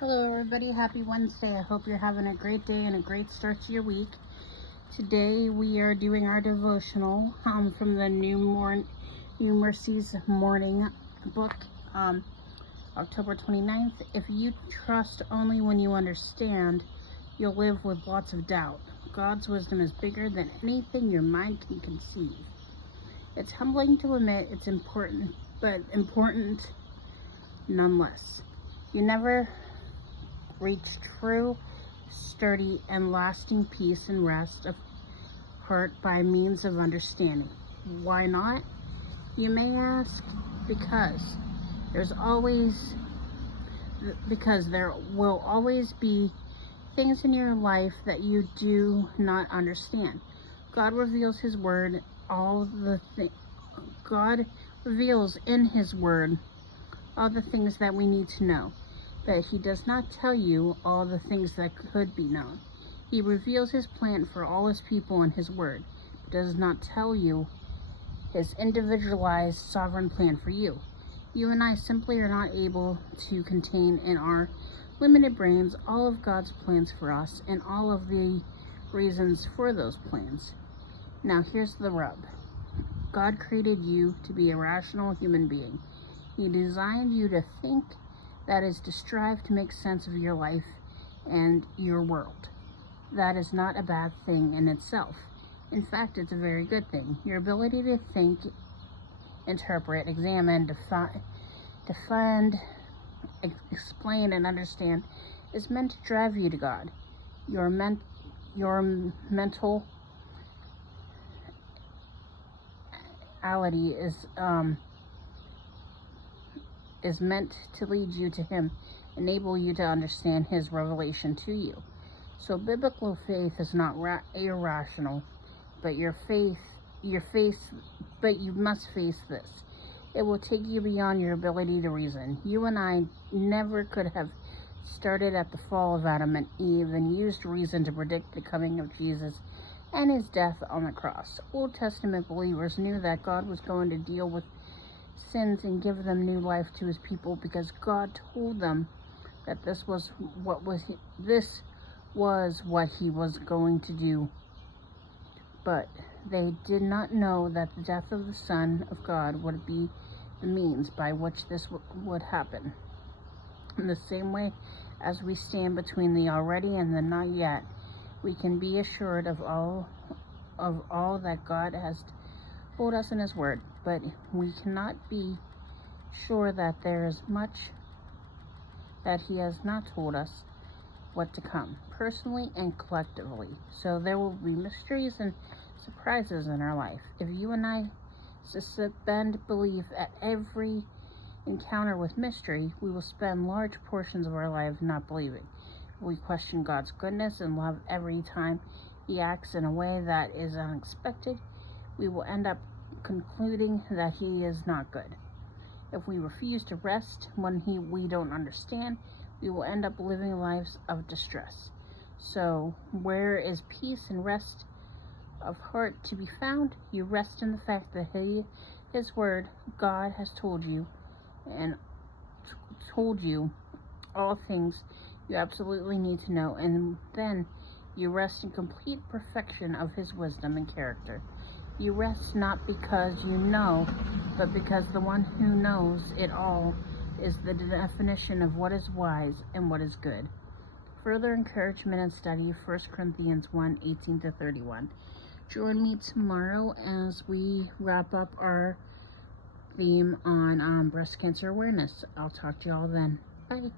Hello everybody, happy Wednesday. I hope you're having a great day and a great start to your week. Today we are doing our devotional from the New Mercies Morning book, October 29th. If you trust only when you understand, you'll live with lots of doubt. God's wisdom is bigger than anything your mind can conceive. It's humbling to admit it's important, but important nonetheless. You never reach true, sturdy, and lasting peace and rest of heart by means of understanding. Why not? You may ask. Because there will always be things in your life that you do not understand. God reveals His Word. God reveals in His Word all the things that we need to know. But He does not tell you all the things that could be known. He reveals His plan for all His people in His Word, but does not tell you His individualized sovereign plan for you. You and I simply are not able to contain in our limited brains all of God's plans for us and all of the reasons for those plans. Now here's the rub. God created you to be a rational human being. He designed you to think, that is, to strive to make sense of your life and your world. That is not a bad thing in itself. In fact, it's a very good thing. Your ability to think, interpret, examine, defend, explain, and understand is meant to drive you to God. Your mentality is meant to lead you to Him, enable you to understand His revelation to you. So biblical faith is not irrational, but you must face this. It will take you beyond your ability to reason. You and I never could have started at the fall of Adam and Eve and used reason to predict the coming of Jesus and His death on the cross. Old Testament believers knew that God was going to deal with sins and give them new life to His people because God told them that this was what He was going to do. But they did not know that the death of the Son of God would be the means by which this would happen. In the same way as we stand between the already and the not yet, we can be assured of all that God has told us in His Word, but we cannot be sure that there is much that He has not told us what to come, personally and collectively. So there will be mysteries and surprises in our life. If you and I suspend belief at every encounter with mystery, we will spend large portions of our lives not believing. If we question God's goodness and love every time He acts in a way that is unexpected, we will end up concluding that He is not good. If we refuse to rest when we don't understand, we will end up living lives of distress. So, where is peace and rest of heart to be found? You rest in the fact that His Word, God, has told you all things you absolutely need to know, and then you rest in complete perfection of His wisdom and character. You rest not because you know, but because the one who knows it all is the definition of what is wise and what is good. Further encouragement and study 1 Corinthians 1:18-31. Join me tomorrow as we wrap up our theme on breast cancer awareness. I'll talk to y'all then. Bye.